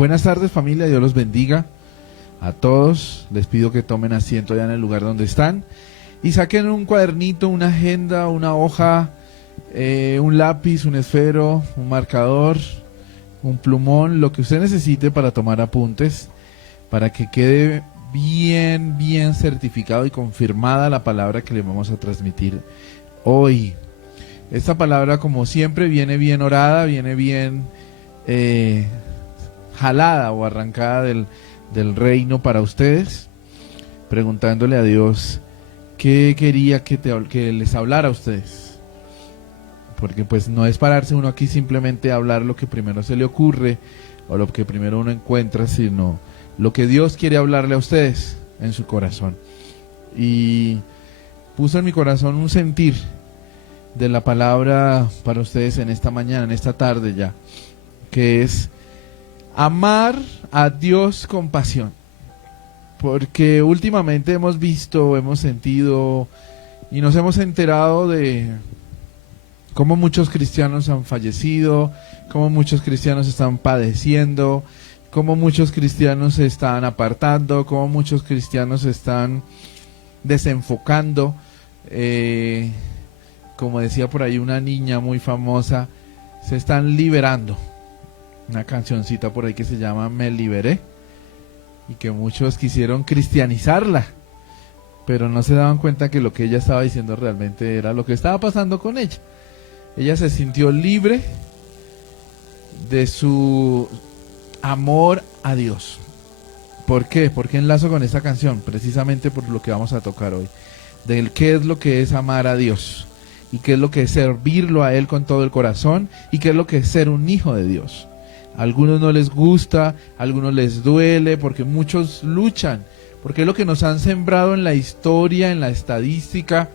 Buenas tardes, familia, Dios los bendiga a todos. Les pido que tomen asiento ya en el lugar donde están y saquen un cuadernito, una agenda, una hoja, un lápiz, un esfero, un marcador, un plumón, lo que usted necesite para tomar apuntes, para que quede bien certificado y confirmada la palabra que le vamos a transmitir hoy. Esta palabra, como siempre, viene bien orada, viene bien jalada o arrancada del reino para ustedes, preguntándole a Dios qué quería que les hablara a ustedes, porque pues no es pararse uno aquí simplemente a hablar lo que primero se le ocurre o lo que primero uno encuentra, sino lo que Dios quiere hablarle a ustedes en su corazón. Y puso en mi corazón un sentir de la palabra para ustedes en esta mañana, en esta tarde ya, que es amar a Dios con pasión. Porque últimamente hemos visto, hemos sentido y nos hemos enterado de cómo muchos cristianos han fallecido, cómo muchos cristianos están padeciendo, cómo muchos cristianos se están apartando, cómo muchos cristianos se están desenfocando. Como decía por ahí una niña muy famosa, se están liberando. Una cancioncita por ahí que se llama Me Liberé, y que muchos quisieron cristianizarla, pero no se daban cuenta que lo que ella estaba diciendo realmente era lo que estaba pasando con ella. Ella se sintió libre de su amor a Dios. ¿Por qué? ¿Por qué enlazo con esta canción? Precisamente por lo que vamos a tocar hoy, del qué es lo que es amar a Dios, y qué es lo que es servirlo a Él con todo el corazón, y qué es lo que es ser un hijo de Dios. A algunos no les gusta, a algunos les duele, porque muchos luchan, porque es lo que nos han sembrado en la historia, en la estadística,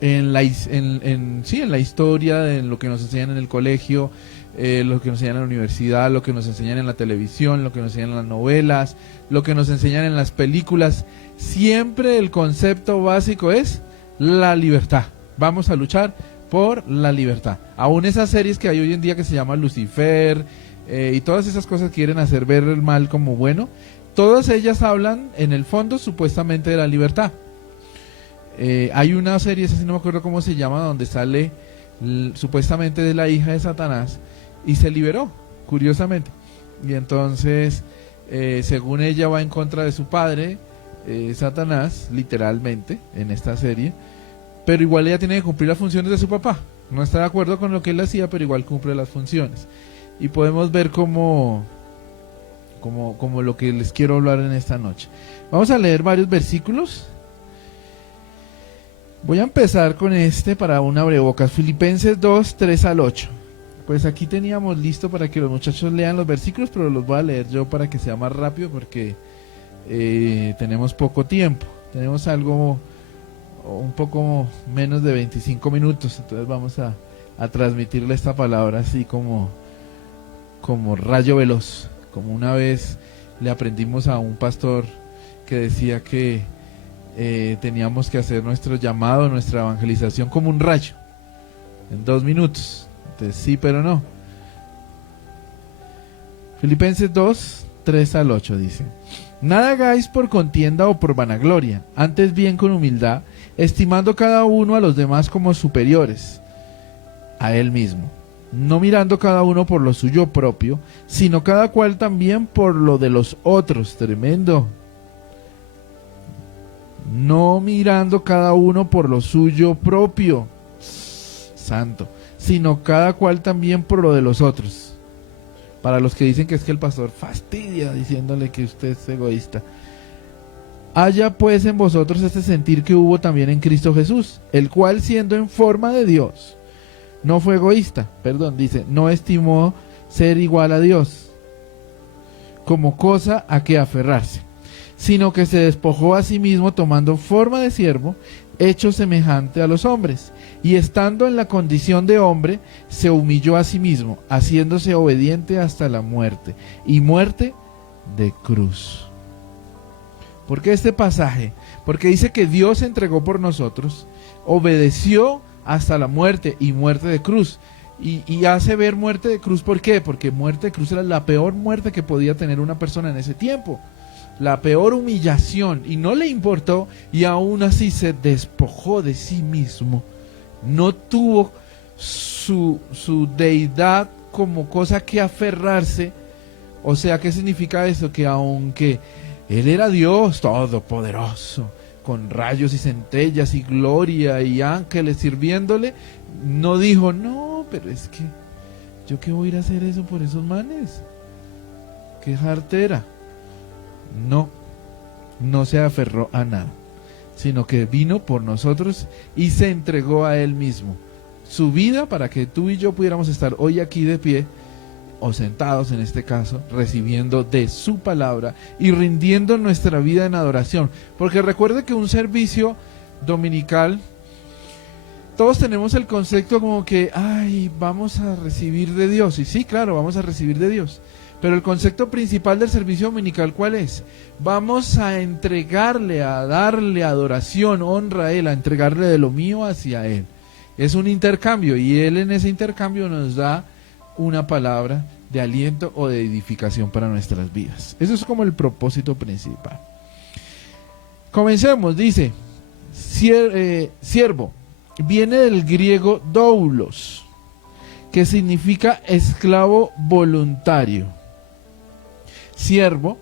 en la historia, en lo que nos enseñan en el colegio, lo que nos enseñan en la universidad, lo que nos enseñan en la televisión, lo que nos enseñan en las novelas, lo que nos enseñan en las películas. Siempre el concepto básico es la libertad. Vamos a luchar por la libertad. Aún esas series que hay hoy en día que se llama Lucifer, y todas esas cosas quieren hacer ver el mal como bueno, todas ellas hablan en el fondo supuestamente de la libertad. Hay una serie, esa sí no me acuerdo cómo se llama, donde sale supuestamente de la hija de Satanás y se liberó, curiosamente, y entonces según ella va en contra de su padre, Satanás, literalmente en esta serie, pero igual ella tiene que cumplir las funciones de su papá. No está de acuerdo con lo que él hacía, pero igual cumple las funciones. Y podemos ver como lo que les quiero hablar en esta noche. Vamos a leer varios versículos. Voy a empezar con para un abrebocas, Filipenses 2, 3 al 8. Pues aquí teníamos listo para que los muchachos lean los versículos, pero los voy a leer yo para que sea más rápido, porque tenemos poco tiempo. Tenemos algo un poco menos de 25 minutos, entonces vamos a transmitirle esta palabra así como rayo veloz, como una vez le aprendimos a un pastor que decía que teníamos que hacer nuestro llamado, nuestra evangelización como un rayo, en 2 minutos. Entonces sí, pero no. Filipenses 2, 3 al 8 dice: Nada hagáis por contienda o por vanagloria, antes bien con humildad, estimando cada uno a los demás como superiores a él mismo, no mirando cada uno por lo suyo propio, sino cada cual también por lo de los otros. Tremendo. No mirando cada uno por lo suyo propio, santo, sino cada cual también por lo de los otros. Para los que dicen que es que el pastor fastidia diciéndole que usted es egoísta. Haya pues en vosotros este sentir que hubo también en Cristo Jesús, el cual siendo en forma de Dios, no fue egoísta, dice, no estimó ser igual a Dios como cosa a que aferrarse, sino que se despojó a sí mismo tomando forma de siervo, hecho semejante a los hombres, y estando en la condición de hombre, se humilló a sí mismo, haciéndose obediente hasta la muerte, y muerte de cruz. ¿Por qué este pasaje? Porque dice que Dios se entregó por nosotros, obedeció hasta la muerte y muerte de cruz. y hace ver muerte de cruz. ¿Por qué? Porque muerte de cruz era la peor muerte que podía tener una persona en ese tiempo, la peor humillación, y no le importó, y aún así se despojó de sí mismo. No tuvo su deidad como cosa que aferrarse. O sea, ¿qué significa eso? Que aunque él era Dios todopoderoso, con rayos y centellas y gloria y ángeles sirviéndole, no dijo, no, pero es que yo qué voy a ir a hacer eso por esos manes, qué jartera. No se aferró a nada, sino que vino por nosotros y se entregó a él mismo, su vida, para que tú y yo pudiéramos estar hoy aquí de pie, o sentados en este caso, recibiendo de su palabra y rindiendo nuestra vida en adoración. Porque recuerde que un servicio dominical, todos tenemos el concepto como que, ay, vamos a recibir de Dios. Y sí, claro, vamos a recibir de Dios. Pero el concepto principal del servicio dominical, ¿cuál es? Vamos a entregarle, a darle adoración, honra a Él, a entregarle de lo mío hacia Él. Es un intercambio, y Él en ese intercambio nos da una palabra de aliento o de edificación para nuestras vidas. Eso es como el propósito principal. Comencemos. Dice, siervo, viene del griego doulos, que significa esclavo voluntario. Siervo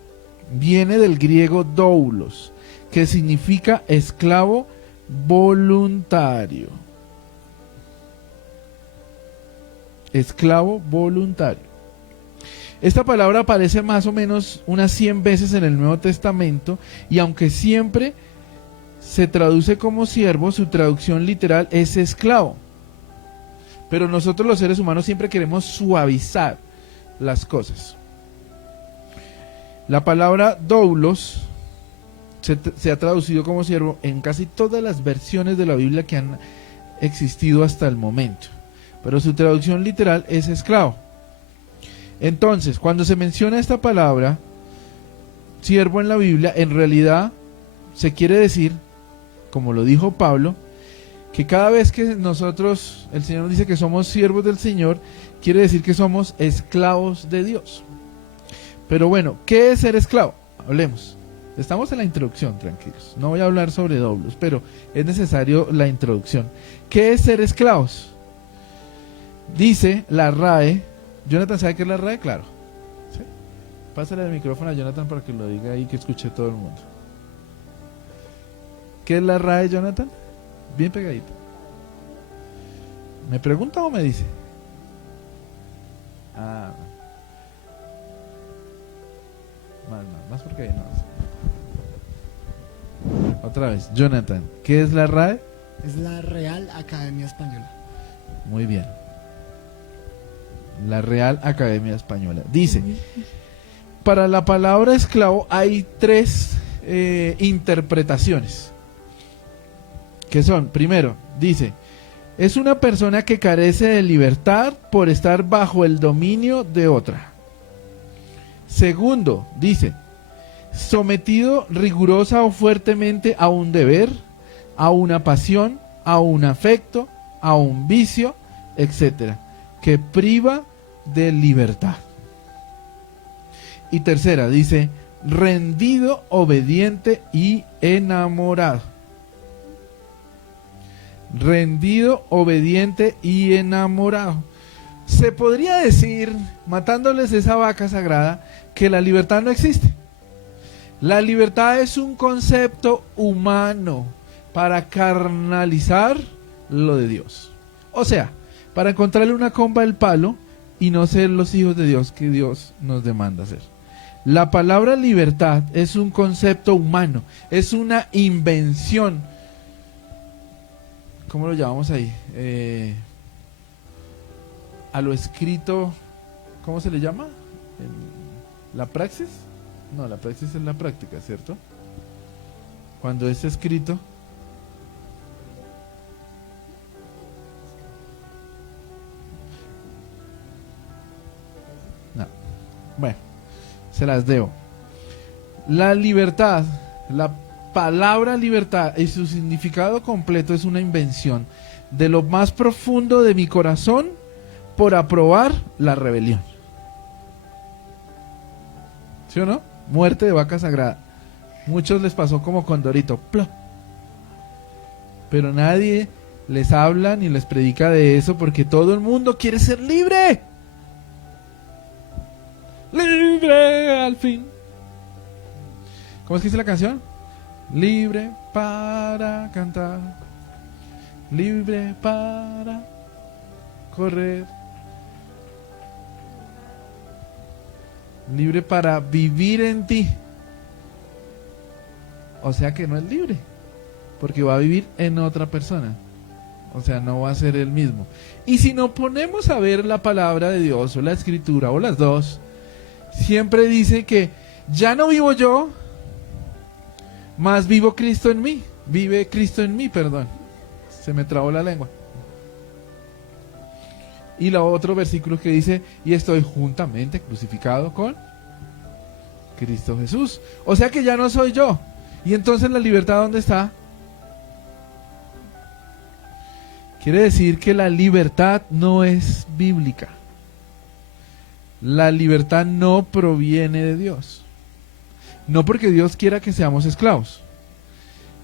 viene del griego doulos, que significa esclavo voluntario. Esclavo voluntario. Esta palabra aparece más o menos unas 100 veces en el Nuevo Testamento, y aunque siempre se traduce como siervo, su traducción literal es esclavo. Pero nosotros los seres humanos siempre queremos suavizar las cosas. La palabra doulos se ha traducido como siervo en casi todas las versiones de la Biblia que han existido hasta el momento, pero su traducción literal es esclavo. Entonces, cuando se menciona esta palabra, siervo, en la Biblia, en realidad se quiere decir, como lo dijo Pablo, que cada vez que nosotros, el Señor nos dice que somos siervos del Señor, quiere decir que somos esclavos de Dios. Pero bueno, ¿qué es ser esclavo? Hablemos. Estamos en la introducción, tranquilos. No voy a hablar sobre doulos, pero es necesario la introducción. ¿Qué es ser esclavos? Dice la RAE. Jonathan, ¿sabe qué es la RAE? Claro. ¿Sí? Pásale el micrófono a Jonathan para que lo diga ahí, que escuche todo el mundo. ¿Qué es la RAE, Jonathan? Bien pegadito. ¿Me pregunta o me dice? Ah, más porque ahí no. Otra vez, Jonathan, ¿qué es la RAE? Es la Real Academia Española. Muy bien. La Real Academia Española. Dice, para la palabra esclavo hay 3 interpretaciones. Que son, primero, dice, es una persona que carece de libertad por estar bajo el dominio de otra. Segundo, dice, sometido rigurosa o fuertemente a un deber, a una pasión, a un afecto, a un vicio, etcétera, que priva de libertad. Y tercera, dice, rendido, obediente y enamorado. Rendido, obediente y enamorado. Se podría decir, matándoles esa vaca sagrada, que la libertad no existe. La libertad es un concepto humano para carnalizar lo de Dios. O sea, para encontrarle una comba al palo y no ser los hijos de Dios que Dios nos demanda ser. La palabra libertad es un concepto humano, es una invención. ¿Cómo lo llamamos ahí? A lo escrito, ¿cómo se le llama? ¿La praxis? No, la praxis es la práctica, ¿cierto? Cuando es escrito. No. Bueno, se las debo. La libertad, la palabra libertad y su significado completo es una invención de lo más profundo de mi corazón por aprobar la rebelión. ¿Sí o no? Muerte de vaca sagrada. Muchos les pasó como con Dorito. ¡Plop! Pero nadie les habla ni les predica de eso porque todo el mundo quiere ser libre. Libre al fin. ¿Cómo es que dice la canción? Libre para cantar, libre para correr, libre para vivir en ti. O sea que no es libre, porque va a vivir en otra persona. O sea, no va a ser el mismo. Y si nos ponemos a ver la palabra de Dios o la escritura o las dos, siempre dice que ya no vivo yo, mas vivo Cristo en mí. Vive Cristo en mí, perdón. Se me trabó la lengua. Y el otro versículo que dice, y estoy juntamente crucificado con Cristo Jesús. O sea que ya no soy yo. Y entonces la libertad, ¿dónde está? Quiere decir que la libertad no es bíblica. La libertad no proviene de Dios. No porque Dios quiera que seamos esclavos,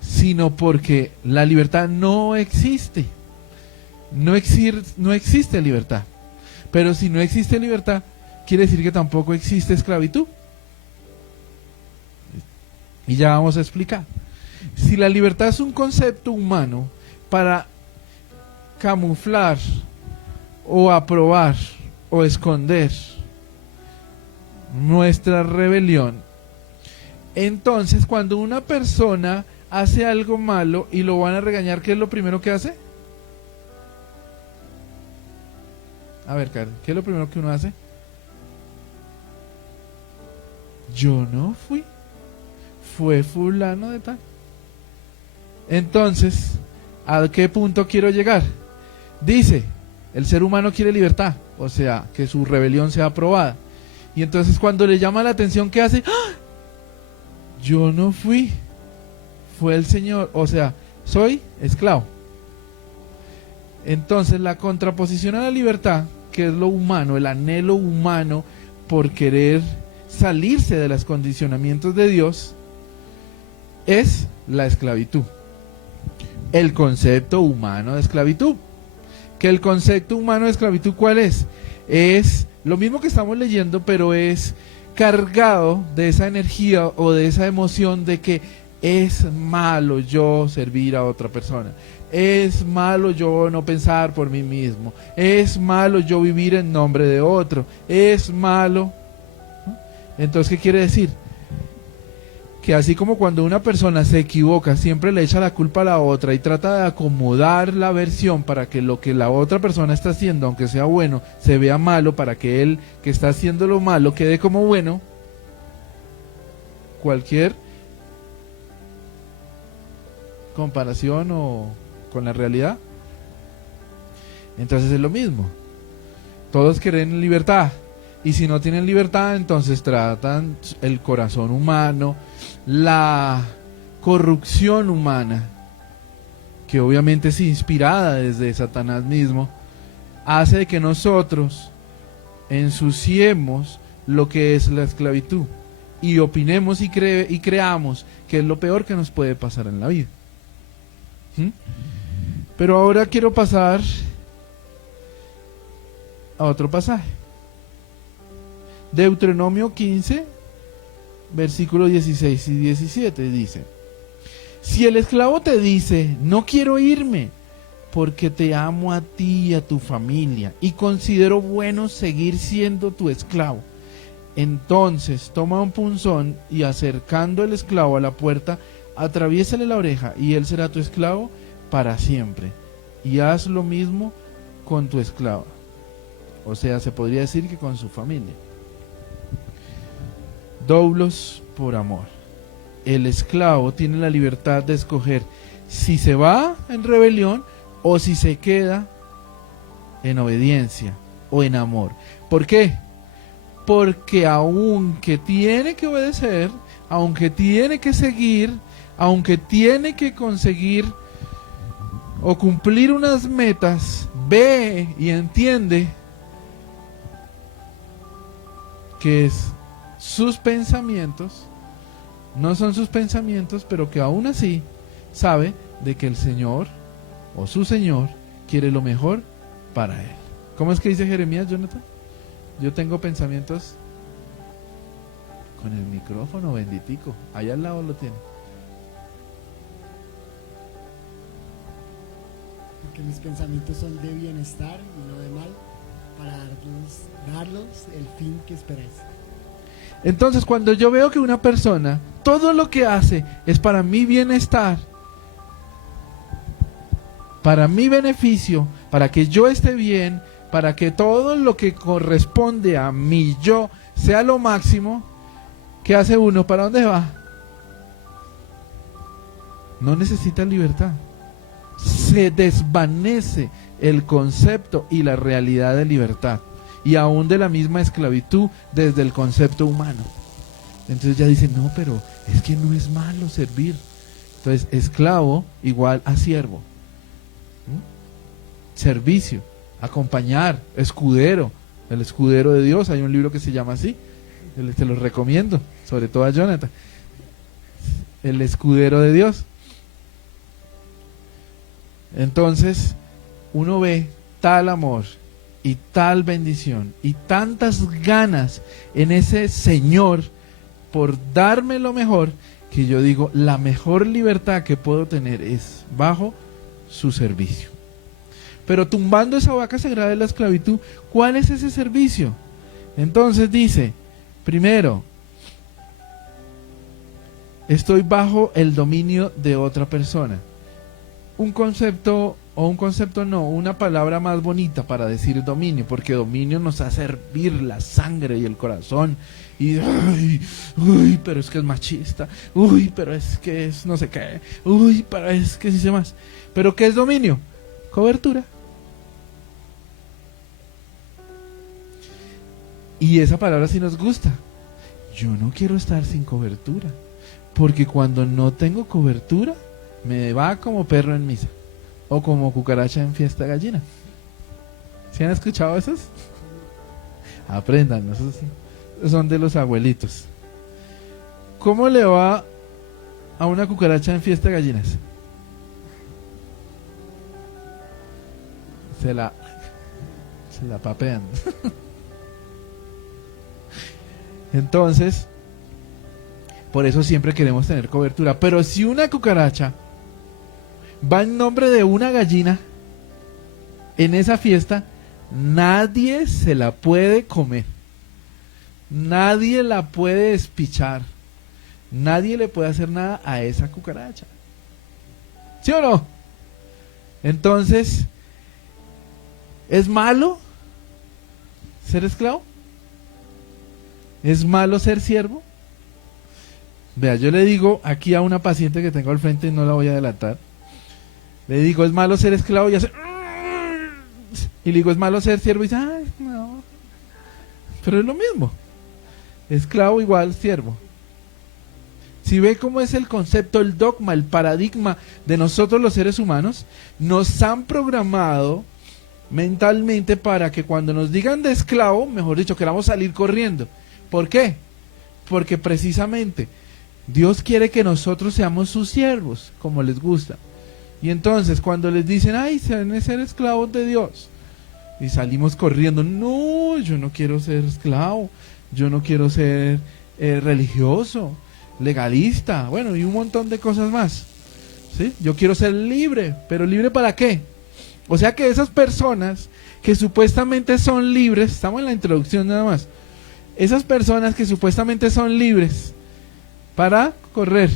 sino porque la libertad no existe. No existe libertad. Pero si no existe libertad, quiere decir que tampoco existe esclavitud. Y ya vamos a explicar. Si la libertad es un concepto humano para camuflar o aprobar o esconder nuestra rebelión, entonces cuando una persona hace algo malo y lo van a regañar, ¿qué es lo primero que hace? A ver, Karen, ¿qué es lo primero que uno hace? Yo no fui, fue fulano de tal. Entonces, ¿a qué punto quiero llegar? Dice, el ser humano quiere libertad, o sea, que su rebelión sea aprobada. Y entonces cuando le llama la atención, ¿qué hace? ¡Ah! Yo no fui, fue el Señor, o sea, soy esclavo. Entonces la contraposición a la libertad, que es lo humano, el anhelo humano por querer salirse de los condicionamientos de Dios, es la esclavitud. El concepto humano de esclavitud. Que el concepto humano de esclavitud, ¿cuál es? Es lo mismo que estamos leyendo, pero es cargado de esa energía o de esa emoción de que es malo yo servir a otra persona, es malo yo no pensar por mí mismo, es malo yo vivir en nombre de otro, es malo. Entonces, ¿qué quiere decir? Que así como cuando una persona se equivoca, siempre le echa la culpa a la otra y trata de acomodar la versión para que lo que la otra persona está haciendo, aunque sea bueno, se vea malo, para que él que está haciendo lo malo quede como bueno. Cualquier comparación o con la realidad, entonces es lo mismo. Todos quieren libertad, y si no tienen libertad, entonces tratan el corazón humano, la corrupción humana, que obviamente es inspirada desde Satanás mismo, hace de que nosotros ensuciemos lo que es la esclavitud y opinemos y creamos que es lo peor que nos puede pasar en la vida. Pero ahora quiero pasar a otro pasaje. Deuteronomio 15, versículos 16 y 17 dice: si el esclavo te dice, no quiero irme, porque te amo a ti y a tu familia, y considero bueno seguir siendo tu esclavo, entonces toma un punzón y acercando el esclavo a la puerta, atraviésale la oreja, y él será tu esclavo para siempre. Y haz lo mismo con tu esclava. O sea, se podría decir que con su familia. Doulos por amor. El esclavo tiene la libertad de escoger si se va en rebelión o si se queda en obediencia o en amor. ¿Por qué? Porque aunque tiene que obedecer, aunque tiene que seguir, aunque tiene que conseguir o cumplir unas metas, ve y entiende que es sus pensamientos, no son sus pensamientos, pero que aún así sabe de que el Señor o su Señor quiere lo mejor para él. ¿Cómo es que dice Jeremías, Jonathan? Yo tengo pensamientos con el micrófono, benditico. Allá al lado lo tiene. Porque mis pensamientos son de bienestar y no de mal, para darlos el fin que esperáis. Entonces, cuando yo veo que una persona, todo lo que hace es para mi bienestar, para mi beneficio, para que yo esté bien, para que todo lo que corresponde a mi yo sea lo máximo, ¿qué hace uno? ¿Para dónde va? No necesita libertad. Se desvanece el concepto y la realidad de libertad, y aún de la misma esclavitud desde el concepto humano. Entonces ya dicen, no, pero es que no es malo servir. Entonces, esclavo igual a siervo. Servicio, acompañar, escudero, el escudero de Dios. Hay un libro que se llama así, te lo recomiendo, sobre todo a Jonathan, el escudero de Dios. Entonces uno ve tal amor y tal bendición y tantas ganas en ese Señor por darme lo mejor, que yo digo, la mejor libertad que puedo tener es bajo su servicio. Pero tumbando esa vaca sagrada de la esclavitud, ¿cuál es ese servicio? Entonces dice, primero, estoy bajo el dominio de otra persona. Un concepto no, una palabra más bonita para decir dominio, porque dominio nos hace hervir la sangre y el corazón, y uy, pero es que es machista, uy, pero es que es no sé qué, uy, pero es que sí sé más. ¿Pero qué es dominio? Cobertura. Y esa palabra sí nos gusta. Yo no quiero estar sin cobertura, porque cuando no tengo cobertura me va como perro en misa, o como cucaracha en fiesta gallina. ¿Sí han escuchado esos? Aprendan, esos son de los abuelitos. ¿Cómo le va a una cucaracha en fiesta gallinas? Se la papean. Entonces, por eso siempre queremos tener cobertura. Pero si una cucaracha va en nombre de una gallina en esa fiesta, nadie se la puede comer, nadie la puede despichar, nadie le puede hacer nada a esa cucaracha. ¿Sí o no? Entonces, ¿es malo ser esclavo? ¿Es malo ser siervo? Vea, yo le digo aquí a una paciente que tengo al frente, y no la voy a delatar, le digo, ¿es malo ser esclavo? Y hace, y le digo, ¿es malo ser siervo? Y dice, ay, no. Pero es lo mismo. Esclavo igual siervo. Si ve cómo es el concepto, el dogma, el paradigma de nosotros los seres humanos, nos han programado mentalmente para que cuando nos digan de esclavo, mejor dicho, queramos salir corriendo. ¿Por qué? Porque precisamente Dios quiere que nosotros seamos sus siervos, como les gusta. Y entonces cuando les dicen, ay, se van a ser esclavos de Dios, y salimos corriendo, no, yo no quiero ser esclavo, yo no quiero ser religioso, legalista, bueno, y un montón de cosas más, ¿sí? Yo quiero ser libre, pero ¿libre para qué? O sea que esas personas que supuestamente son libres, estamos en la introducción nada más, esas personas que supuestamente son libres para correr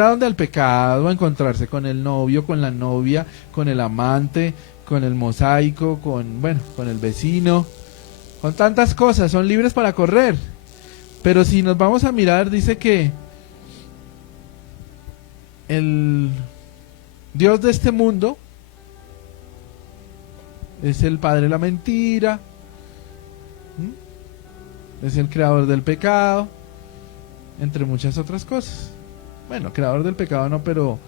a donde, al pecado, a encontrarse con el novio, con la novia, con el amante, con el mosaico, con el vecino, con tantas cosas, son libres para correr. Pero si nos vamos a mirar, dice que el Dios de este mundo es el padre de la mentira, es el creador del pecado, entre muchas otras cosas. Bueno, creador del pecado no, pero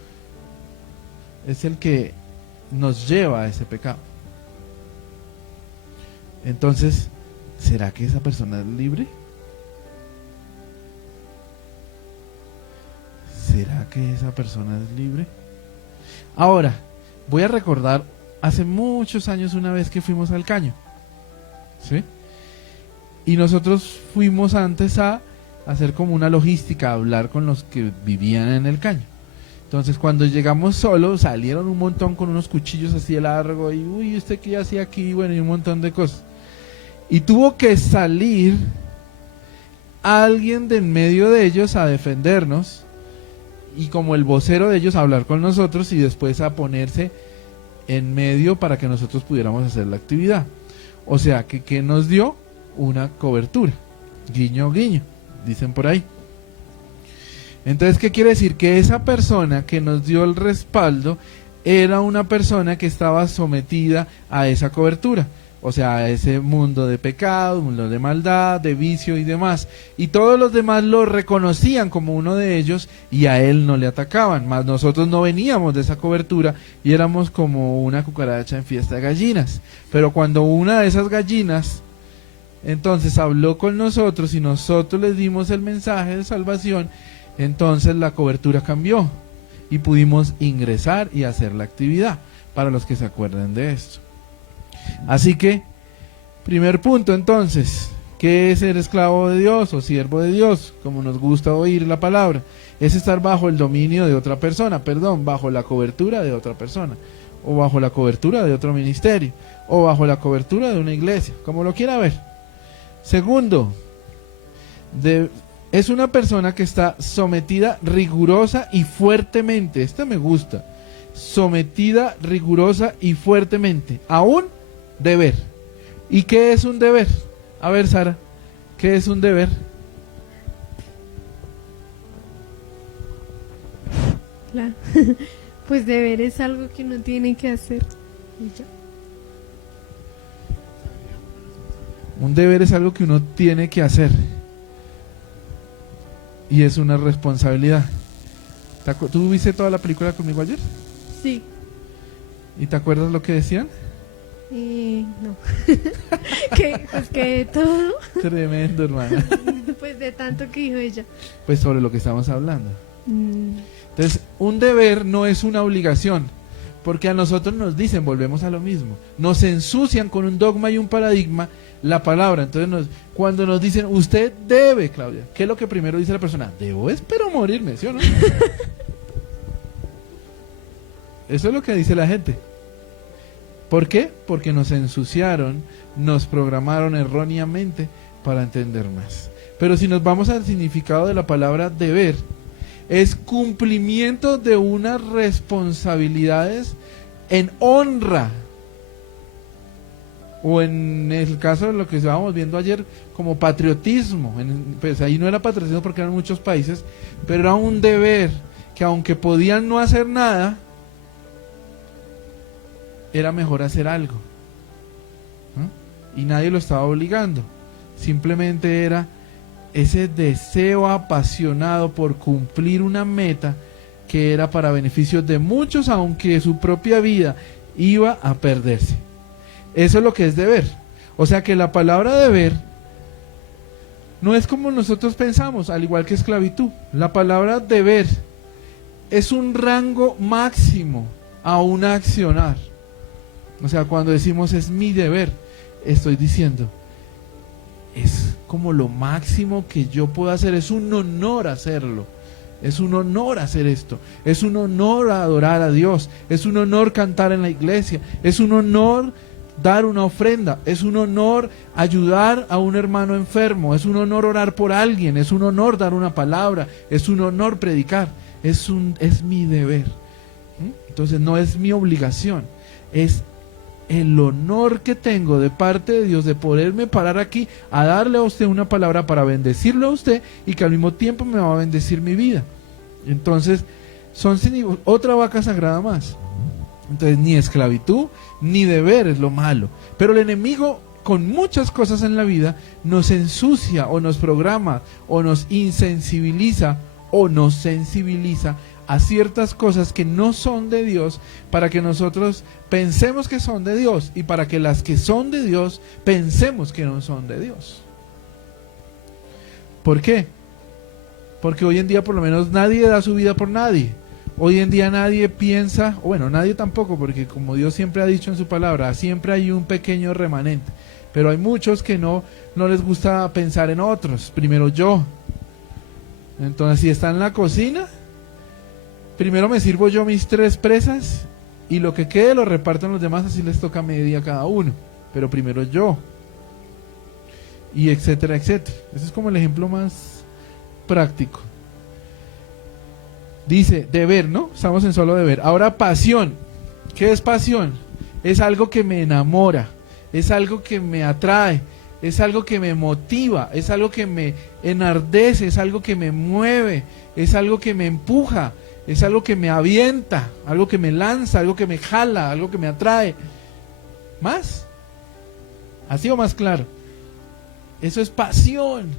es el que nos lleva a ese pecado. Entonces, ¿será que esa persona es libre? que esa persona es libre? Ahora, voy a recordar hace muchos años una vez que fuimos al Caño, ¿sí? Y nosotros fuimos antes a hacer como una logística, a hablar con los que vivían en el Caño. Entonces cuando llegamos solos, salieron un montón con unos cuchillos así de largo, y uy, ¿usted qué hacía aquí? Bueno, y un montón de cosas. Y tuvo que salir alguien de en medio de ellos a defendernos, y como el vocero de ellos a hablar con nosotros, y después a ponerse en medio para que nosotros pudiéramos hacer la actividad. O sea, que nos dio una cobertura. Guiño, guiño, dicen por ahí. Entonces, ¿qué quiere decir? Que esa persona que nos dio el respaldo era una persona que estaba sometida a esa cobertura. O sea, a ese mundo de pecado, mundo de maldad, de vicio y demás. Y todos los demás lo reconocían como uno de ellos y a él no le atacaban. Más nosotros no veníamos de esa cobertura y éramos como una cucaracha en fiesta de gallinas. Pero cuando una de esas gallinas entonces habló con nosotros y nosotros les dimos el mensaje de salvación, entonces la cobertura cambió y pudimos ingresar y hacer la actividad, para los que se acuerden de esto. Así que, primer punto entonces, ¿qué es ser esclavo de Dios o siervo de Dios? Como nos gusta oír la palabra, es estar bajo el dominio de otra persona, bajo la cobertura de otra persona, o bajo la cobertura de otro ministerio, o bajo la cobertura de una iglesia, como lo quiera ver. Segundo, es una persona que está sometida rigurosa y fuertemente, esta me gusta, sometida rigurosa y fuertemente a un deber. ¿Y qué es un deber? A ver, Sara, ¿qué es un deber? Claro. Pues deber es algo que uno tiene que hacer. ¿Y ya? Un deber es algo que uno tiene que hacer. Y es una responsabilidad. ¿Tú viste toda la película conmigo ayer? Sí. ¿Y te acuerdas lo que decían? No. Pues que de todo. Tremendo, hermana. Pues de tanto que dijo ella. Pues sobre lo que estamos hablando. Entonces, un deber no es una obligación, porque a nosotros nos dicen, volvemos a lo mismo, nos ensucian con un dogma y un paradigma la palabra. Entonces cuando nos dicen, usted debe, Claudia, ¿qué es lo que primero dice la persona? Debo, espero morirme, ¿sí o no? Eso es lo que dice la gente. ¿Por qué? Porque nos ensuciaron, nos programaron erróneamente para entender más. Pero si nos vamos al significado de la palabra deber, es cumplimiento de unas responsabilidades en honra, o en el caso de lo que estábamos viendo ayer como patriotismo. Pues ahí no era patriotismo porque eran muchos países, pero era un deber que aunque podían no hacer nada, era mejor hacer algo, ¿no? Y nadie lo estaba obligando, simplemente era ese deseo apasionado por cumplir una meta que era para beneficio de muchos, aunque su propia vida iba a perderse. Eso es lo que es deber. O sea que la palabra deber no es como nosotros pensamos, al igual que esclavitud. La palabra deber es un rango máximo a un accionar. O sea, cuando decimos es mi deber, estoy diciendo, es como lo máximo que yo puedo hacer, es un honor hacerlo, es un honor hacer esto, es un honor adorar a Dios, es un honor cantar en la iglesia, es un honor dar una ofrenda, es un honor ayudar a un hermano enfermo, es un honor orar por alguien, es un honor dar una palabra, es un honor predicar, es mi deber. Entonces no es mi obligación, es el honor que tengo de parte de Dios de poderme parar aquí a darle a usted una palabra para bendecirlo a usted y que al mismo tiempo me va a bendecir mi vida. Entonces son otra vaca sagrada más. Entonces ni esclavitud ni deber es lo malo, pero el enemigo con muchas cosas en la vida nos ensucia o nos programa o nos insensibiliza o nos sensibiliza a ciertas cosas que no son de Dios, para que nosotros pensemos que son de Dios y para que las que son de Dios pensemos que no son de Dios. ¿Por qué? Porque hoy en día por lo menos nadie da su vida por nadie. Hoy en día nadie piensa, bueno, nadie tampoco, porque como Dios siempre ha dicho en su palabra, siempre hay un pequeño remanente. Pero hay muchos que no les gusta pensar en otros, primero yo. Entonces si está en la cocina, primero me sirvo yo mis 3 presas y lo que quede lo reparto en los demás, así les toca media a cada uno. Pero primero yo. Y etcétera, etcétera. Ese es como el ejemplo más práctico. Dice, deber, ¿no? Estamos en solo deber. Ahora pasión. ¿Qué es pasión? Es algo que me enamora, es algo que me atrae, es algo que me motiva, es algo que me enardece, es algo que me mueve, es algo que me empuja, es algo que me avienta, algo que me lanza, algo que me jala, algo que me atrae. ¿Más? ¿Así o más claro? Eso es pasión.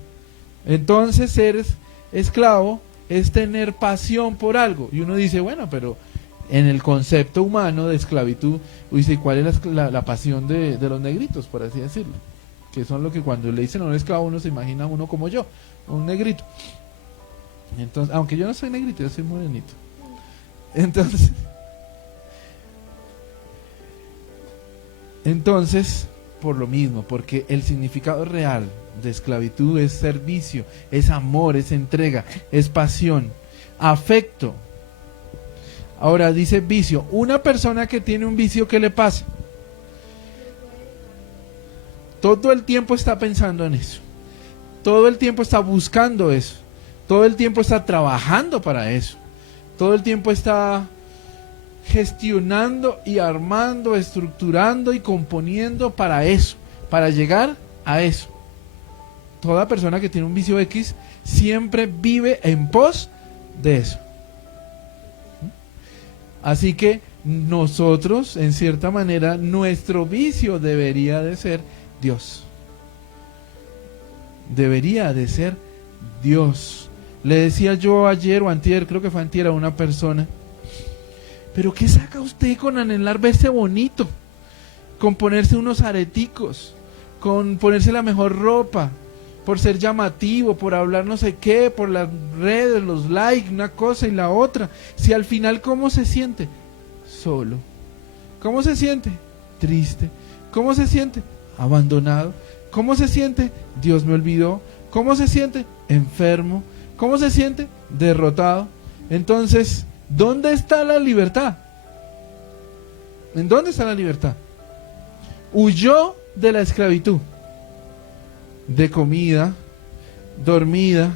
Entonces ser esclavo es tener pasión por algo. Y uno dice, bueno, pero en el concepto humano de esclavitud, dice, ¿cuál es la pasión de los negritos, por así decirlo? Que son lo que cuando le dicen a un esclavo uno se imagina uno como yo, un negrito. Entonces, aunque yo no soy negrito, yo soy morenito. Entonces, por lo mismo, porque el significado real de esclavitud es servicio, es amor, es entrega, es pasión, afecto. Ahora dice vicio. Una persona que tiene un vicio, ¿qué le pasa? Todo el tiempo está pensando en eso. Todo el tiempo está buscando eso. Todo el tiempo está trabajando para eso. Todo el tiempo está gestionando y armando, estructurando y componiendo para eso, para llegar a eso. Toda persona que tiene un vicio X siempre vive en pos de eso. Así que nosotros, en cierta manera, nuestro vicio debería de ser Dios. Debería de ser Dios. Le decía yo ayer o antier, creo que fue antier, a una persona, pero ¿qué saca usted con anhelar verse bonito? Con ponerse unos areticos, con ponerse la mejor ropa, por ser llamativo, por hablar no sé qué, por las redes, los likes, una cosa y la otra. Si al final, ¿cómo se siente? Solo. ¿Cómo se siente? Triste. ¿Cómo se siente? Abandonado. ¿Cómo se siente? Dios me olvidó. ¿Cómo se siente? Enfermo. ¿Cómo se siente? Derrotado. Entonces, ¿dónde está la libertad? ¿En dónde está la libertad? Huyó de la esclavitud. De comida, dormida,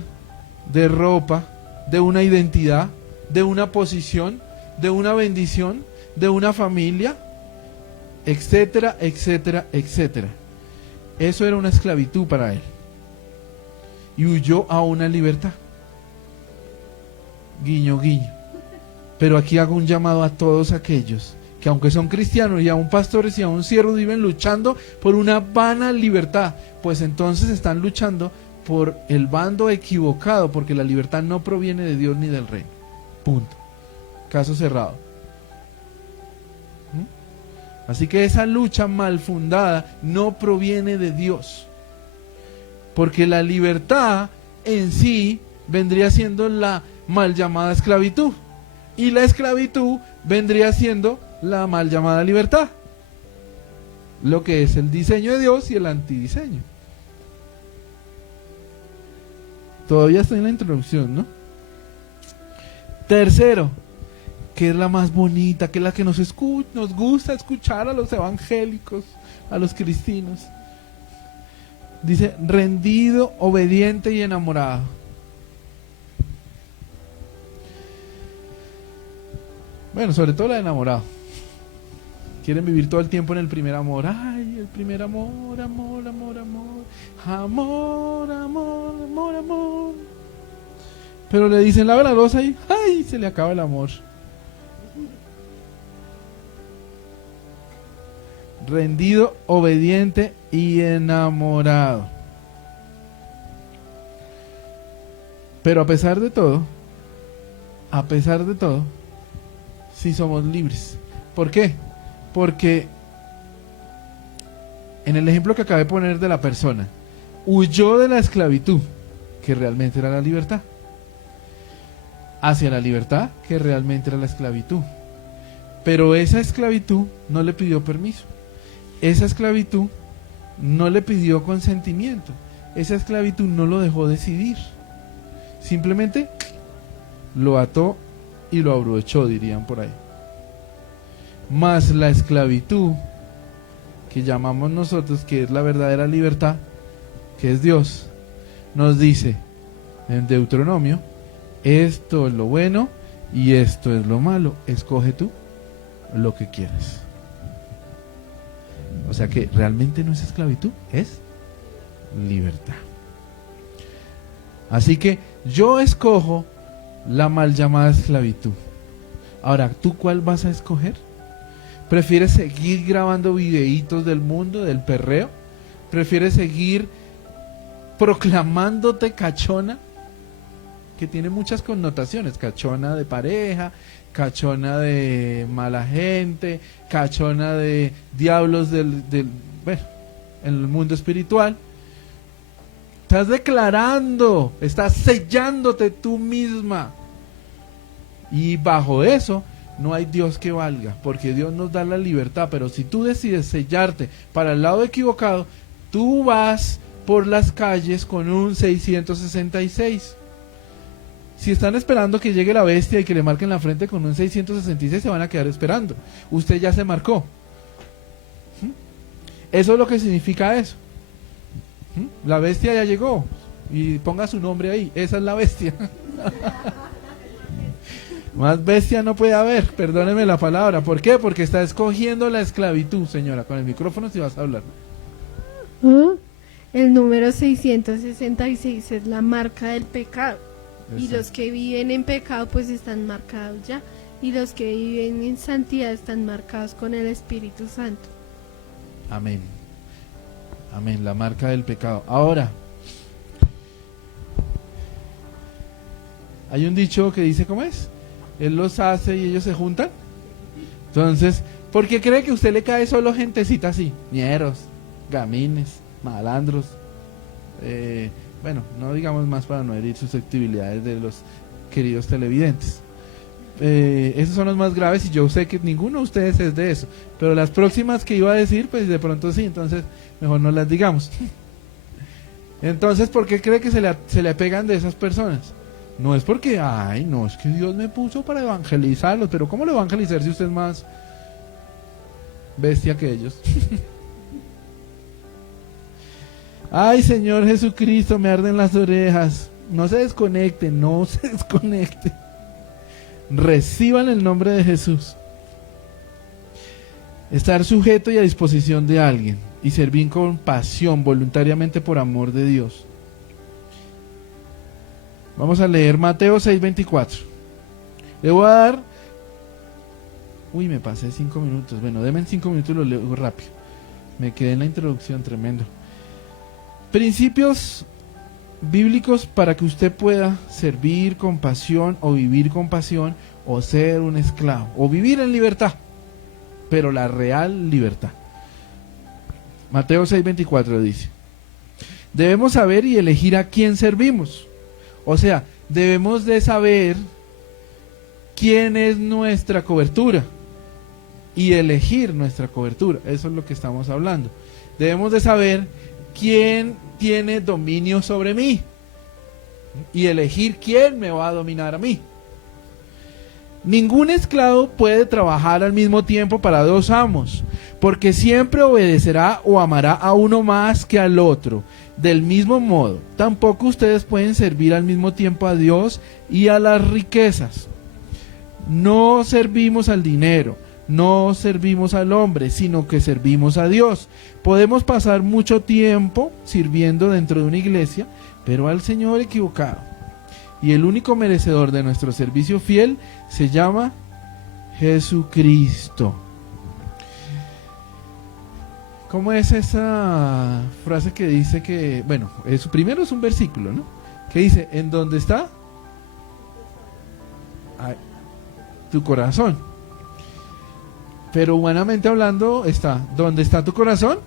de ropa, de una identidad, de una posición, de una bendición, de una familia, etcétera, etcétera, etcétera. Eso era una esclavitud para él. Y huyó a una libertad. Guiño, guiño. Pero aquí hago un llamado a todos aquellos que aunque son cristianos y aún pastores y aún siervos viven luchando por una vana libertad, pues entonces están luchando por el bando equivocado, porque la libertad no proviene de Dios ni del reino. Punto. Caso cerrado. Así que esa lucha mal fundada no proviene de Dios, porque la libertad en sí vendría siendo la mal llamada esclavitud, y la esclavitud vendría siendo la mal llamada libertad, lo que es el diseño de Dios y el antidiseño. Todavía estoy en la introducción, ¿no? Tercero, que es la más bonita, que es la que nos gusta escuchar a los evangélicos, a los cristianos. Dice, rendido, obediente y enamorado. Bueno, sobre todo la de enamorado. Quieren vivir todo el tiempo en el primer amor. Ay, el primer amor, amor, amor, amor. Amor, amor, amor, amor. Pero le dicen lava la loza y ¡ay! Se le acaba el amor. Rendido, obediente y enamorado. Pero a pesar de todo, sí somos libres. ¿Por qué? Porque en el ejemplo que acabé de poner de la persona, huyó de la esclavitud, que realmente era la libertad. hacia la libertad que realmente era la esclavitud. Pero esa esclavitud no le pidió permiso. Esa esclavitud no le pidió consentimiento. Esa esclavitud no lo dejó decidir. Simplemente lo ató y lo abrochó, dirían por ahí. Mas la esclavitud que llamamos nosotros, que es la verdadera libertad, que es Dios, nos dice en Deuteronomio: esto es lo bueno y esto es lo malo, escoge tú lo que quieres. O sea que realmente no es esclavitud, es libertad. Así que yo escojo la mal llamada esclavitud. Ahora, ¿tú cuál vas a escoger? ¿Prefieres seguir grabando videitos del mundo, del perreo? ¿Prefieres seguir proclamándote cachona? Que tiene muchas connotaciones: cachona de pareja, cachona de mala gente, cachona de diablos bueno, en el mundo espiritual. Estás declarando, estás sellándote tú misma. Y bajo eso no hay Dios que valga, porque Dios nos da la libertad. Pero si tú decides sellarte para el lado equivocado, tú vas por las calles con un 666. Si están esperando que llegue la bestia y que le marquen la frente con un 666, se van a quedar esperando. Usted ya se marcó. Eso es lo que significa eso. La bestia ya llegó. Y ponga su nombre ahí. Esa es la bestia. Más bestia no puede haber, perdóneme la palabra. ¿Por qué? Porque está escogiendo la esclavitud, señora. Con el micrófono si vas a hablar. El número 666 es la marca del pecado. Y Exacto. los que viven en pecado pues están marcados ya. Y los que viven en santidad están marcados con el Espíritu Santo. Amén. Amén, la marca del pecado. Ahora, hay un dicho que dice, ¿cómo es? Él los hace y ellos se juntan. Entonces, ¿por qué cree que a usted le cae solo gentecita así? Ñeros, gamines, malandros. Bueno, no digamos más para no herir susceptibilidades de los queridos televidentes. Esos son los más graves y yo sé que ninguno de ustedes es de eso. Pero las próximas que iba a decir, pues de pronto sí, entonces mejor no las digamos. Entonces, ¿por qué cree que se le pegan de esas personas? No es porque, ay, no, es que Dios me puso para evangelizarlos. Pero ¿cómo lo evangelizar si usted es más bestia que ellos? Ay, Señor Jesucristo, me arden las orejas. No se desconecten, no se desconecten. Reciban el nombre de Jesús. Estar sujeto y a disposición de alguien y servir con pasión, voluntariamente por amor de Dios. Vamos a leer Mateo 6:24. Le voy a dar... Uy, me pasé 5 minutos. Bueno, denme 5 minutos y lo leo rápido. Me quedé en la introducción, tremendo. Principios bíblicos para que usted pueda servir con pasión o vivir con pasión o ser un esclavo o vivir en libertad, pero la real libertad. Mateo 6:24 dice: debemos saber y elegir a quién servimos. O sea, debemos de saber quién es nuestra cobertura y elegir nuestra cobertura. Eso es lo que estamos hablando. Debemos de saber quién tiene dominio sobre mí y elegir quién me va a dominar a mí. Ningún esclavo puede trabajar al mismo tiempo para dos amos, porque siempre obedecerá o amará a uno más que al otro. Del mismo modo, tampoco ustedes pueden servir al mismo tiempo a Dios y a las riquezas. No servimos al dinero, no servimos al hombre, sino que servimos a Dios. Podemos pasar mucho tiempo sirviendo dentro de una iglesia, pero al Señor equivocado. Y el único merecedor de nuestro servicio fiel se llama Jesucristo. ¿Cómo es esa frase que dice que, bueno, primero es un versículo, ¿no? Que dice, ¿en dónde está? Ay, tu corazón. Pero humanamente hablando está, ¿dónde está tu corazón?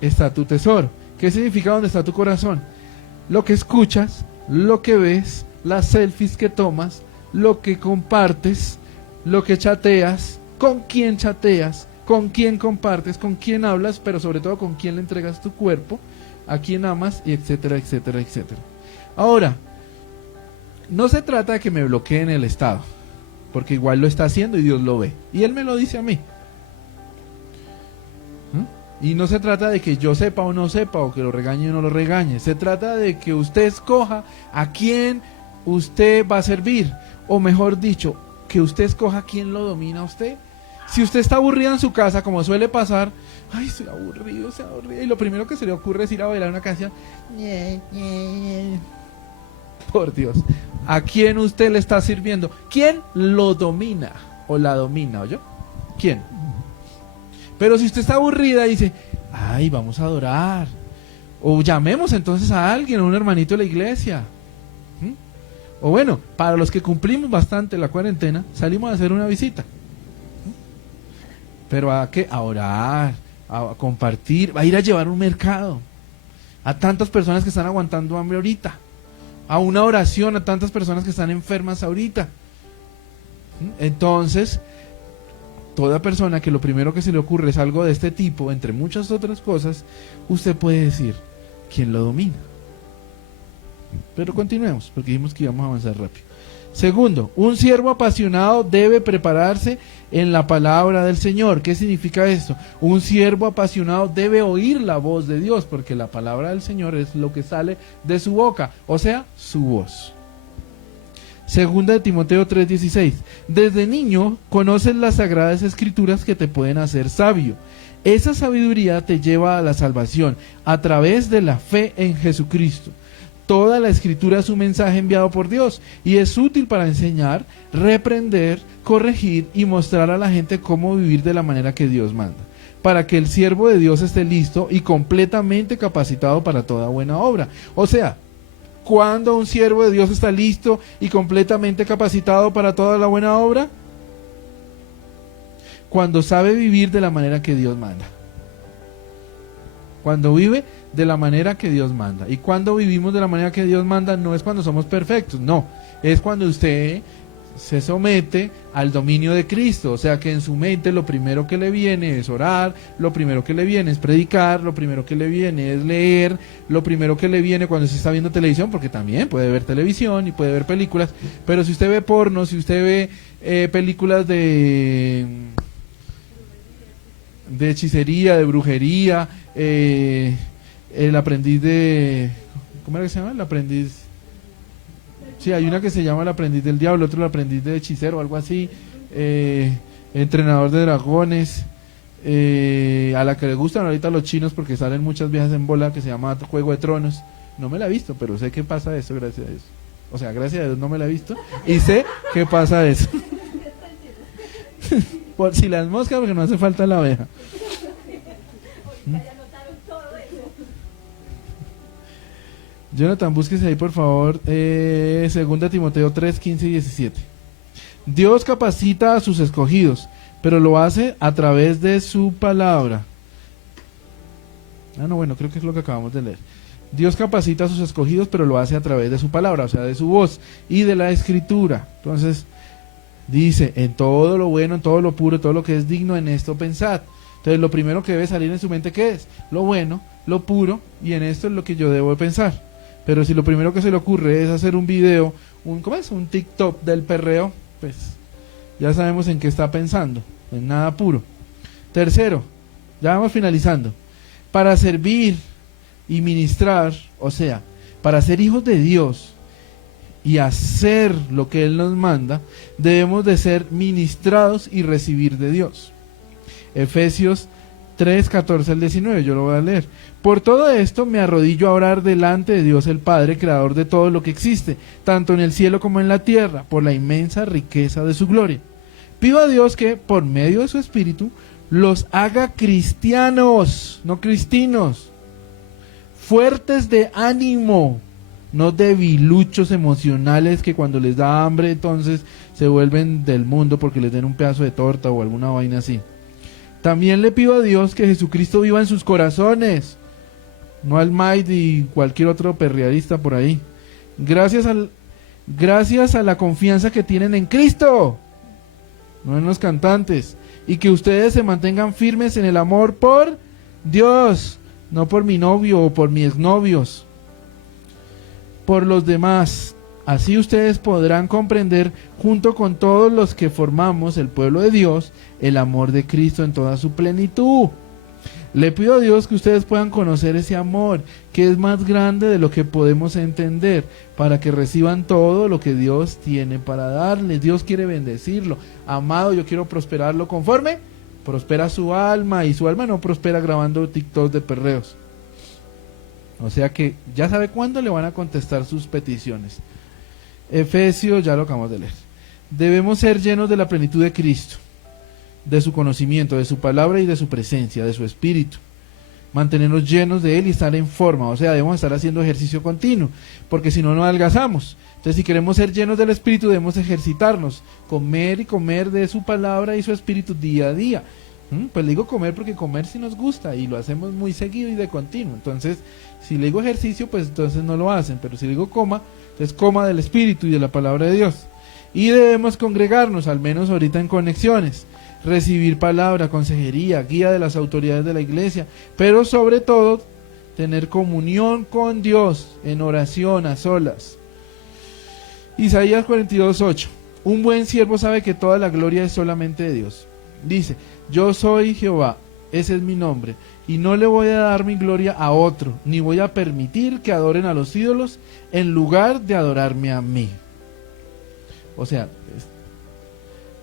Está tu tesoro. ¿Qué significa dónde está tu corazón? Lo que escuchas, lo que ves, las selfies que tomas, lo que compartes, lo que chateas, con quién compartes, con quién hablas, pero sobre todo con quién le entregas tu cuerpo, a quién amas, y etcétera, etcétera, etcétera. Ahora, no se trata de que me bloqueen el estado, porque igual lo está haciendo y Dios lo ve, y Él me lo dice a mí. Y no se trata de que yo sepa o no sepa, o que lo regañe o no lo regañe. Se trata de que usted escoja a quién usted va a servir, o mejor dicho, que usted escoja a quién lo domina a usted. Si usted está aburrido en su casa, como suele pasar, ay, estoy aburrido, y lo primero que se le ocurre es ir a bailar una canción. Por Dios, ¿a quién usted le está sirviendo? ¿Quién lo domina o la domina, oye? ¿Quién? Pero si usted está aburrida y dice, ay, vamos a adorar, o llamemos entonces a alguien, a un hermanito de la iglesia. O bueno, para los que cumplimos bastante la cuarentena, salimos a hacer una visita. Pero ¿a qué? A orar, a compartir, a ir a llevar un mercado a tantas personas que están aguantando hambre ahorita, a una oración a tantas personas que están enfermas ahorita. Entonces, toda persona que lo primero que se le ocurre es algo de este tipo, entre muchas otras cosas, usted puede decir, ¿quién lo domina? Pero continuemos, porque dijimos que íbamos a avanzar rápido. Segundo, un siervo apasionado debe prepararse en la palabra del Señor. ¿Qué significa esto? Un siervo apasionado debe oír la voz de Dios, porque la palabra del Señor es lo que sale de su boca, o sea, su voz. Segunda de Timoteo 3:16. Desde niño conoces las sagradas escrituras que te pueden hacer sabio. Esa sabiduría te lleva a la salvación a través de la fe en Jesucristo. Toda la escritura es un mensaje enviado por Dios y es útil para enseñar, reprender, corregir y mostrar a la gente cómo vivir de la manera que Dios manda, para que el siervo de Dios esté listo y completamente capacitado para toda buena obra. O sea, ¿cuándo un siervo de Dios está listo y completamente capacitado para toda la buena obra? Cuando sabe vivir de la manera que Dios manda. Cuando vive de la manera que Dios manda. Y cuando vivimos de la manera que Dios manda no es cuando somos perfectos, no, es cuando usted se somete al dominio de Cristo. O sea que en su mente lo primero que le viene es orar, lo primero que le viene es predicar, lo primero que le viene es leer, lo primero que le viene cuando se está viendo televisión, porque también puede ver televisión y puede ver películas, pero si usted ve porno, si usted ve películas de hechicería, de brujería, el aprendiz de... ¿cómo era que se llama? El aprendiz... Sí, hay una que se llama el aprendiz del diablo, otro el aprendiz de hechicero, algo así, entrenador de dragones, a la que le gustan ahorita los chinos porque salen muchas viejas en bola, que se llama Juego de Tronos. No me la he visto, pero sé que pasa eso gracias a eso. O sea, gracias a Dios no me la he visto y sé que pasa eso. Por si las moscas, porque no hace falta la abeja. Jonathan, búsquese ahí por favor, 2 Timoteo 3, 15 y 17. Dios capacita a sus escogidos, pero lo hace a través de su palabra. Bueno, creo que es lo que acabamos de leer. Dios capacita a sus escogidos, pero lo hace a través de su palabra, o sea, de su voz y de la escritura. Entonces, dice, en todo lo bueno, en todo lo puro, todo lo que es digno, en esto pensad. Entonces, lo primero que debe salir en su mente, ¿qué es? Lo bueno, lo puro, y en esto es lo que yo debo pensar. Pero si lo primero que se le ocurre es hacer un video, ¿cómo es? Un TikTok del perreo, pues ya sabemos en qué está pensando, en nada puro. Tercero, ya vamos finalizando. Para servir y ministrar, o sea, para ser hijos de Dios y hacer lo que Él nos manda, debemos de ser ministrados y recibir de Dios. Efesios 3, 14 al 19, yo lo voy a leer. Por todo esto me arrodillo a orar delante de Dios el Padre, creador de todo lo que existe, tanto en el cielo como en la tierra, por la inmensa riqueza de su gloria. Pido a Dios que, por medio de su Espíritu, los haga cristianos, no cristinos, fuertes de ánimo, no debiluchos emocionales que cuando les da hambre entonces se vuelven del mundo porque les den un pedazo de torta o alguna vaina así. También le pido a Dios que Jesucristo viva en sus corazones, no al Maid y cualquier otro perreadista por ahí. Gracias gracias a la confianza que tienen en Cristo, no en los cantantes, y que ustedes se mantengan firmes en el amor por Dios, no por mi novio o por mis exnovios, por los demás. Así ustedes podrán comprender, junto con todos los que formamos el pueblo de Dios, el amor de Cristo en toda su plenitud. Le pido a Dios que ustedes puedan conocer ese amor, que es más grande de lo que podemos entender, para que reciban todo lo que Dios tiene para darles. Dios quiere bendecirlo. Amado, yo quiero prosperarlo conforme prospera su alma, y su alma no prospera grabando TikToks de perreos. O sea que ya sabe cuándo le van a contestar sus peticiones. Efesios, ya lo acabamos de leer. Debemos ser llenos de la plenitud de Cristo, de su conocimiento, de su palabra y de su presencia, de su espíritu. Mantenernos llenos de él y estar en forma, o sea, debemos estar haciendo ejercicio continuo, porque si no, no adelgazamos. Entonces, si queremos ser llenos del espíritu, debemos ejercitarnos, comer y comer de su palabra y su espíritu día a día. Pues le digo comer porque comer sí nos gusta y lo hacemos muy seguido y de continuo. Entonces, si le digo ejercicio, pues entonces no lo hacen, pero si le digo coma, entonces coma del espíritu y de la palabra de Dios. Y debemos congregarnos, al menos ahorita en conexiones, recibir palabra, consejería, guía de las autoridades de la iglesia, pero sobre todo tener comunión con Dios en oración a solas. Isaías 42:8. Un buen siervo sabe que toda la gloria es solamente de Dios. Dice: yo soy Jehová, ese es mi nombre, y no le voy a dar mi gloria a otro, ni voy a permitir que adoren a los ídolos en lugar de adorarme a mí. O sea,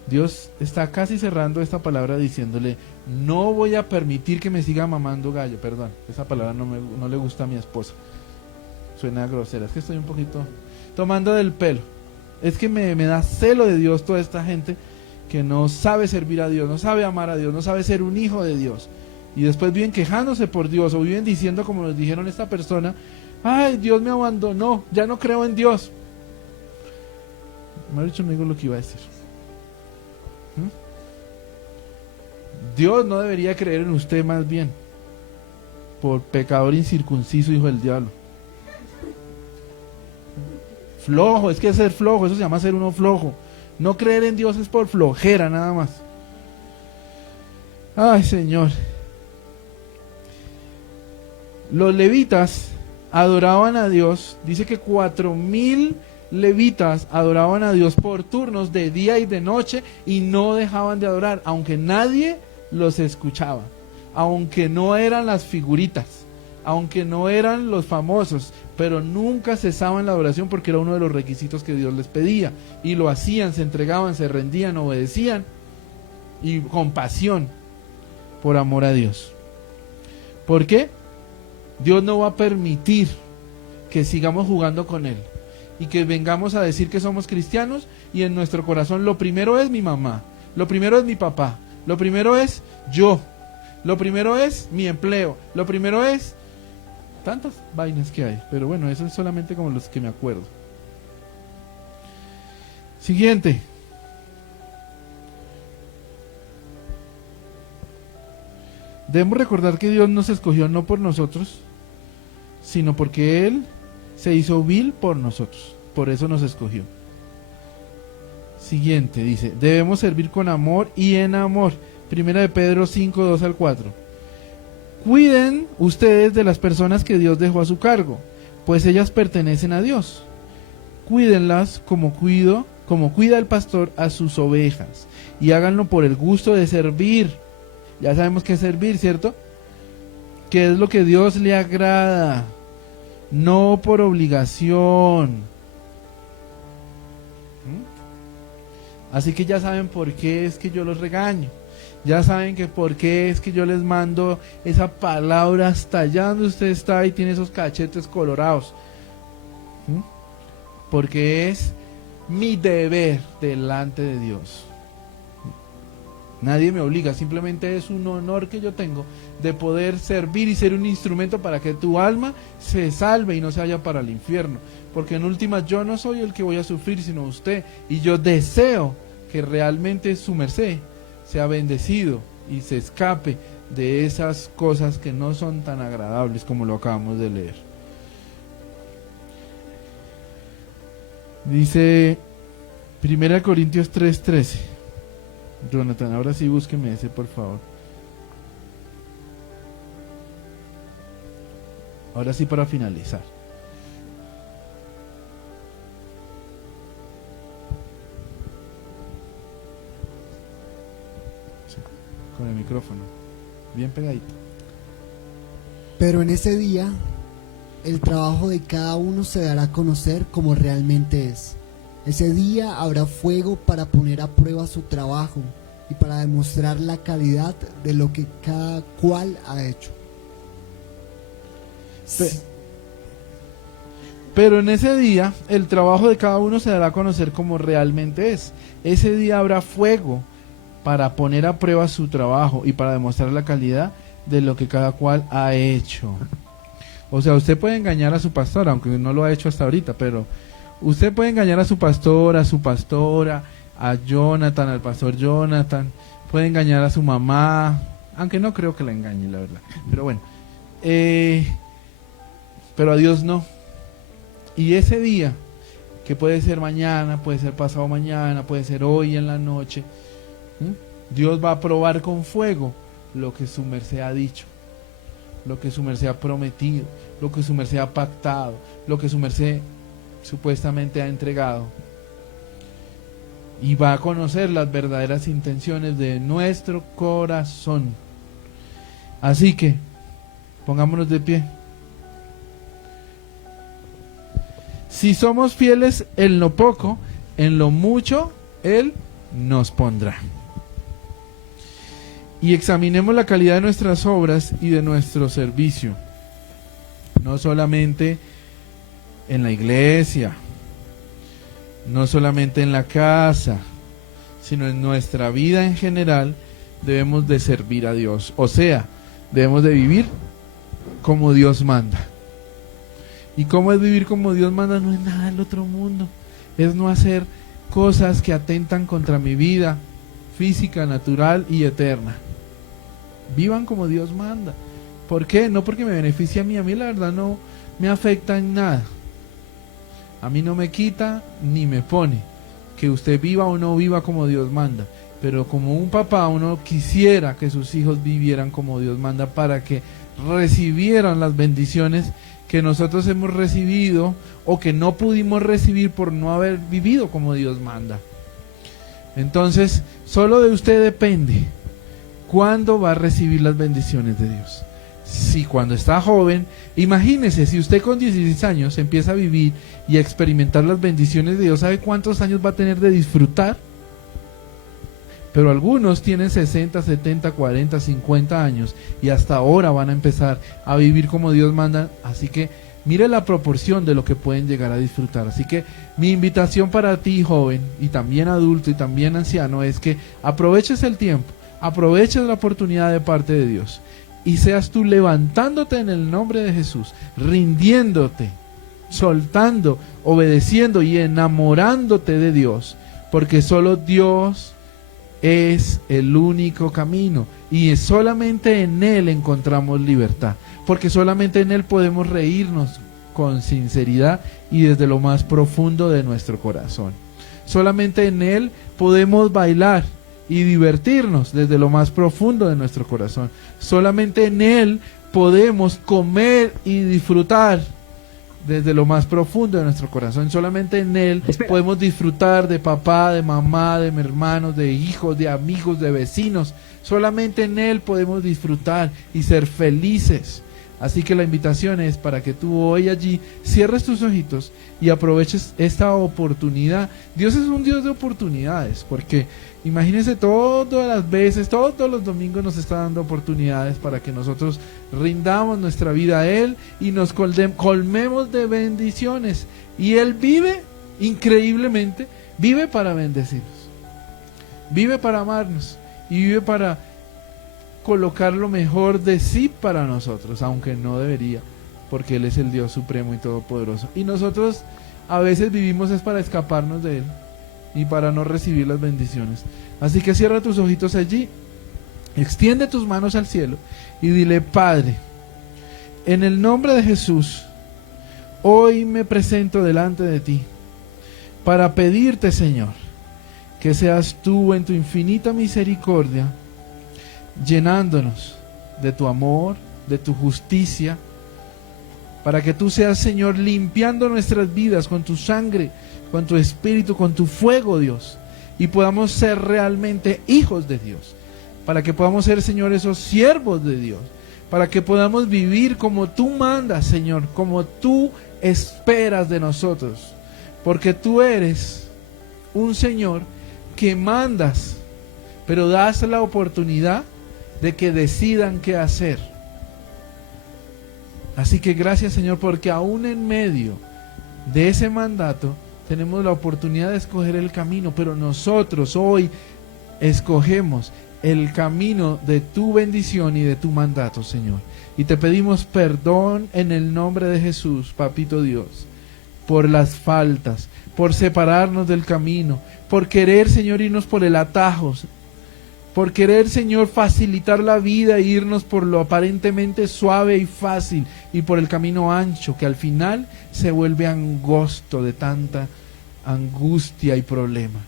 Dios está casi cerrando esta palabra diciéndole: no voy a permitir que me siga mamando gallo. Perdón, esa palabra no le gusta a mi esposa, suena grosera, es que estoy un poquito tomando del pelo. Es que me da celo de Dios toda esta gente que no sabe servir a Dios, no sabe amar a Dios, no sabe ser un hijo de Dios, y después viven quejándose por Dios, o viven diciendo, como nos dijeron esta persona: ay, Dios me abandonó, ya no creo en Dios. Me ha dicho, no digo lo que iba a decir. Dios no debería creer en usted, más bien, por pecador incircunciso, hijo del diablo. Flojo, es que ser flojo, eso se llama ser uno flojo. No creer en Dios es por flojera, nada más. Ay, Señor. Los levitas adoraban a Dios, dice que 4,000 levitas adoraban a Dios por turnos de día y de noche, y no dejaban de adorar, aunque nadie los escuchaba, aunque no eran las figuritas, aunque no eran los famosos, pero nunca cesaban la adoración, porque era uno de los requisitos que Dios les pedía, y lo hacían, se entregaban, se rendían, obedecían, y con pasión, por amor a Dios. ¿Por qué? Dios no va a permitir que sigamos jugando con Él, y que vengamos a decir que somos cristianos, y en nuestro corazón lo primero es mi mamá, lo primero es mi papá, lo primero es yo, lo primero es mi empleo, lo primero es tantas vainas que hay, pero bueno, eso es solamente como los que me acuerdo. Siguiente. Debemos recordar que Dios nos escogió no por nosotros, sino porque Él se hizo vil por nosotros, por eso nos escogió. Siguiente, dice: debemos servir con amor y en amor. Primera de Pedro 5:2-4. Cuiden ustedes de las personas que Dios dejó a su cargo, pues ellas pertenecen a Dios. Cuídenlas como cuida el pastor a sus ovejas, y háganlo por el gusto de servir. Ya sabemos qué es servir, ¿cierto? Que es lo que Dios le agrada, no por obligación. Así que ya saben por qué es que yo los regaño. Ya saben que por qué es que yo les mando esa palabra hasta allá donde usted está y tiene esos cachetes colorados. Porque es mi deber delante de Dios. Nadie me obliga, simplemente es un honor que yo tengo de poder servir y ser un instrumento para que tu alma se salve y no se vaya para el infierno. Porque en últimas yo no soy el que voy a sufrir, sino usted. Y yo deseo que realmente su merced sea bendecido y se escape de esas cosas que no son tan agradables como lo acabamos de leer. Dice 1 Corintios 3:13. Jonathan, ahora sí búsqueme ese, por favor. Ahora sí, para finalizar. Sí, con el micrófono bien pegadito. Pero en ese día, el trabajo de cada uno se dará a conocer como realmente es. Ese día habrá fuego para poner a prueba su trabajo y para demostrar la calidad de lo que cada cual ha hecho. Pero en ese día el trabajo de cada uno se dará a conocer como realmente es. Ese día habrá fuego para poner a prueba su trabajo y para demostrar la calidad de lo que cada cual ha hecho. O sea, usted puede engañar a su pastor, aunque no lo ha hecho hasta ahorita, pero usted puede engañar a su pastor, a su pastora, a Jonathan, al pastor Jonathan, puede engañar a su mamá, aunque no creo que la engañe, la verdad. Pero bueno, pero a Dios no. Y ese día, que puede ser mañana, puede ser pasado mañana, puede ser hoy en la noche, Dios va a probar con fuego lo que su merced ha dicho, lo que su merced ha prometido, lo que su merced ha pactado, lo que su merced supuestamente ha entregado. Y va a conocer las verdaderas intenciones de nuestro corazón. Así que, pongámonos de pie. Si somos fieles en lo poco, en lo mucho Él nos pondrá. Y examinemos la calidad de nuestras obras y de nuestro servicio, no solamente en la iglesia, no solamente en la casa, sino en nuestra vida en general. Debemos de servir a Dios, o sea, debemos de vivir como Dios manda. ¿Y cómo es vivir como Dios manda? No es nada del otro mundo, es no hacer cosas que atentan contra mi vida física, natural y eterna. Vivan como Dios manda. ¿Por qué? No porque me beneficie a mí la verdad no me afecta en nada. A mí no me quita ni me pone que usted viva o no viva como Dios manda. Pero como un papá, uno quisiera que sus hijos vivieran como Dios manda para que recibieran las bendiciones que nosotros hemos recibido o que no pudimos recibir por no haber vivido como Dios manda. Entonces, solo de usted depende cuándo va a recibir las bendiciones de Dios. Si cuando está joven, imagínese, si usted con 16 años empieza a vivir y a experimentar las bendiciones de Dios, ¿sabe cuántos años va a tener de disfrutar? Pero algunos tienen 60, 70, 40, 50 años y hasta ahora van a empezar a vivir como Dios manda. Así que mire la proporción de lo que pueden llegar a disfrutar. Así que mi invitación para ti, joven, y también adulto y también anciano, es que aproveches el tiempo, aproveches la oportunidad de parte de Dios y seas tú levantándote en el nombre de Jesús, rindiéndote, soltando, obedeciendo y enamorándote de Dios, porque solo Dios es el único camino y solamente en Él encontramos libertad, porque solamente en Él podemos reírnos con sinceridad y desde lo más profundo de nuestro corazón. Solamente en Él podemos bailar y divertirnos desde lo más profundo de nuestro corazón. Solamente en Él podemos comer y disfrutar desde lo más profundo de nuestro corazón. Solamente en Él podemos disfrutar de papá, de mamá, de hermanos, de hijos, de amigos, de vecinos. Solamente en Él podemos disfrutar y ser felices. Así que la invitación es para que tú hoy allí cierres tus ojitos y aproveches esta oportunidad. Dios es un Dios de oportunidades, porque imagínense todas las veces, todos los domingos nos está dando oportunidades para que nosotros rindamos nuestra vida a Él y nos colmemos de bendiciones. Y Él vive, increíblemente, vive para bendecirnos, vive para amarnos y vive para colocar lo mejor de sí para nosotros, aunque no debería, porque Él es el Dios supremo y todopoderoso. Y nosotros a veces vivimos es para escaparnos de Él y para no recibir las bendiciones. Así que cierra tus ojitos allí, extiende tus manos al cielo y dile: Padre, en el nombre de Jesús, hoy me presento delante de ti para pedirte, Señor, que seas tú en tu infinita misericordia llenándonos de tu amor, de tu justicia, para que tú seas, Señor, limpiando nuestras vidas con tu sangre, con tu espíritu, con tu fuego, Dios, y podamos ser realmente hijos de Dios, para que podamos ser, Señor, esos siervos de Dios, para que podamos vivir como tú mandas, Señor, como tú esperas de nosotros, porque tú eres un Señor que mandas, pero das la oportunidad de que decidan qué hacer. Así que gracias, Señor, porque aún en medio de ese mandato tenemos la oportunidad de escoger el camino, pero nosotros hoy escogemos el camino de tu bendición y de tu mandato, Señor. Y te pedimos perdón en el nombre de Jesús, Papito Dios, por las faltas, por separarnos del camino, por querer, Señor, irnos por el atajo, por querer, Señor, facilitar la vida e irnos por lo aparentemente suave y fácil y por el camino ancho, que al final se vuelve angosto de tanta angustia y problema.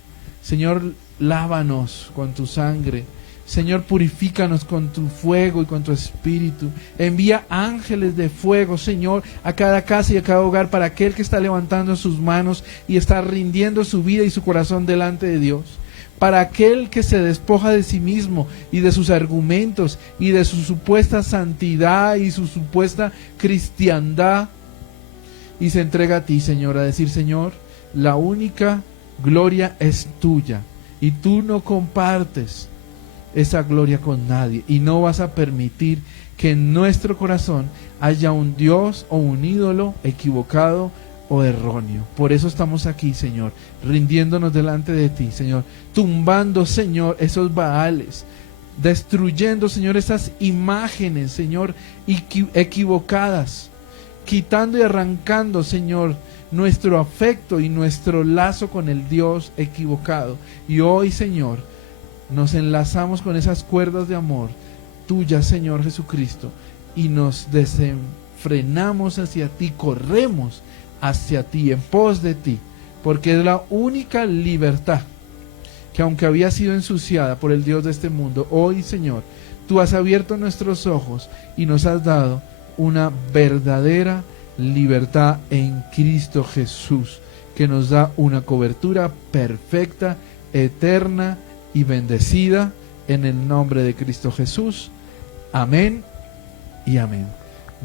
Señor, lávanos con tu sangre. Señor, purifícanos con tu fuego y con tu espíritu. Envía ángeles de fuego, Señor, a cada casa y a cada hogar, para aquel que está levantando sus manos y está rindiendo su vida y su corazón delante de Dios. Para aquel que se despoja de sí mismo y de sus argumentos y de su supuesta santidad y su supuesta cristiandad y se entrega a ti, Señor, a decir: Señor, la única gloria es tuya y tú no compartes esa gloria con nadie, y no vas a permitir que en nuestro corazón haya un Dios o un ídolo equivocado o erróneo. Por eso estamos aquí, Señor, rindiéndonos delante de ti, Señor, tumbando, Señor, esos baales, destruyendo, Señor, esas imágenes, Señor, equivocadas, quitando y arrancando, Señor, nuestro afecto y nuestro lazo con el Dios equivocado. Y hoy, Señor, nos enlazamos con esas cuerdas de amor tuyas, Señor Jesucristo, y nos desenfrenamos hacia ti, corremos hacia ti, en pos de ti, porque es la única libertad que, aunque había sido ensuciada por el Dios de este mundo, hoy, Señor, tú has abierto nuestros ojos y nos has dado una verdadera libertad en Cristo Jesús, que nos da una cobertura perfecta, eterna y bendecida, en el nombre de Cristo Jesús. Amén y amén.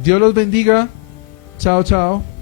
Dios los bendiga. Chao, chao.